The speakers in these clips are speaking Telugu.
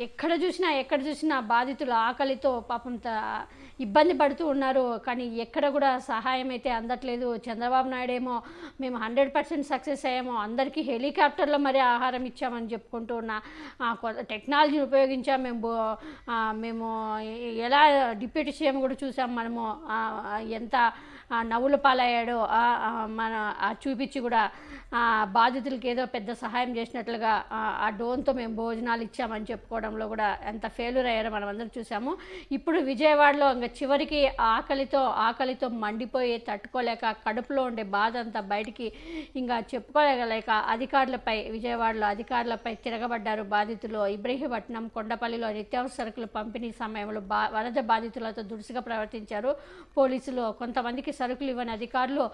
ఎక్కడ చూసినా బాధితులు ఆకలితో పాపం ఇబ్బంది పడుతూ ఉన్నారు. కానీ ఎక్కడ కూడా సహాయం అయితే అందట్లేదు. చంద్రబాబు నాయుడు ఏమో మేము 100% సక్సెస్ అయ్యామో, అందరికీ హెలికాప్టర్లో మరి ఆహారం ఇచ్చామని చెప్పుకుంటూ ఉన్న టెక్నాలజీని ఉపయోగించాం మేము ఎలా డిప్యూటీ సీఎం కూడా చూసాం మనము ఎంత నవ్వుల పాలయ్యాడో మన చూపించి కూడా బాధితులకి ఏదో పెద్ద సహాయం చేసినట్లుగా ఆ డ్రోన్తో మేము భోజనాలు ఇచ్చామని చెప్పుకోవడంలో కూడా ఎంత ఫెయిల్యూర్ అయ్యారో మనం అందరం చూసాము. ఇప్పుడు విజయవాడలో ఇంకా చివరికి ఆకలితో మండిపోయి తట్టుకోలేక కడుపులో ఉండే బాధ అంతా బయటికి ఇంకా చెప్పుకోలేక విజయవాడలో అధికారులపై తిరగబడ్డారు బాధితులు. ఇబ్రహీంపట్నం, కొండపల్లిలో నిత్యావసర సరుకులు పంపిణీ సమయంలో వరద బాధితులతో దురుసుగా ప్రవర్తించారు పోలీసులు. కొంతమందికి సరుకులు ఇవ్వని అధికారులు.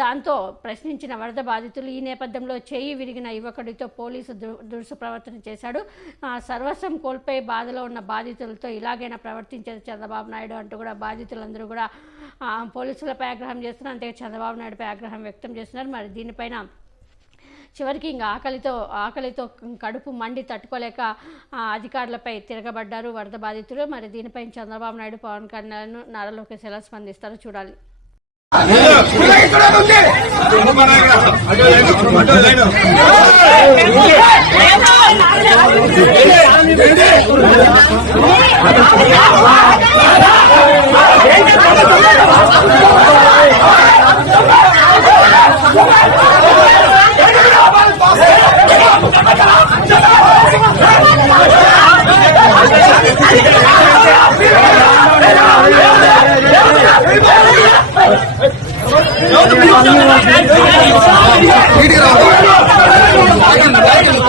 దాంతో ప్రశ్నించిన వరద బాధితులు ఈ నేపథ్యంలో చేయి విరిగిన యువకుడితో పోలీసు దురుసు ప్రవర్తన చేశాడు. సర్వస్వం కోల్పోయి బాధలో ఉన్న బాధితులతో ఇలాగైనా ప్రవర్తించేది చంద్రబాబు నాయుడు అంటూ కూడా బాధితులందరూ కూడా పోలీసులపై ఆగ్రహం చేస్తున్నారు. అంతే చంద్రబాబు నాయుడుపై ఆగ్రహం వ్యక్తం చేస్తున్నారు. మరి దీనిపైన చివరికి ఇంకా ఆకలితో కడుపు మండి తట్టుకోలేక అధికారులపై తిరగబడ్డారు వరద బాధితులు. మరి దీనిపై చంద్రబాబు నాయుడు, పవన్ కళ్యాణ్, నారా లోకేష్ ఎలా స్పందిస్తారో చూడాలి. Ini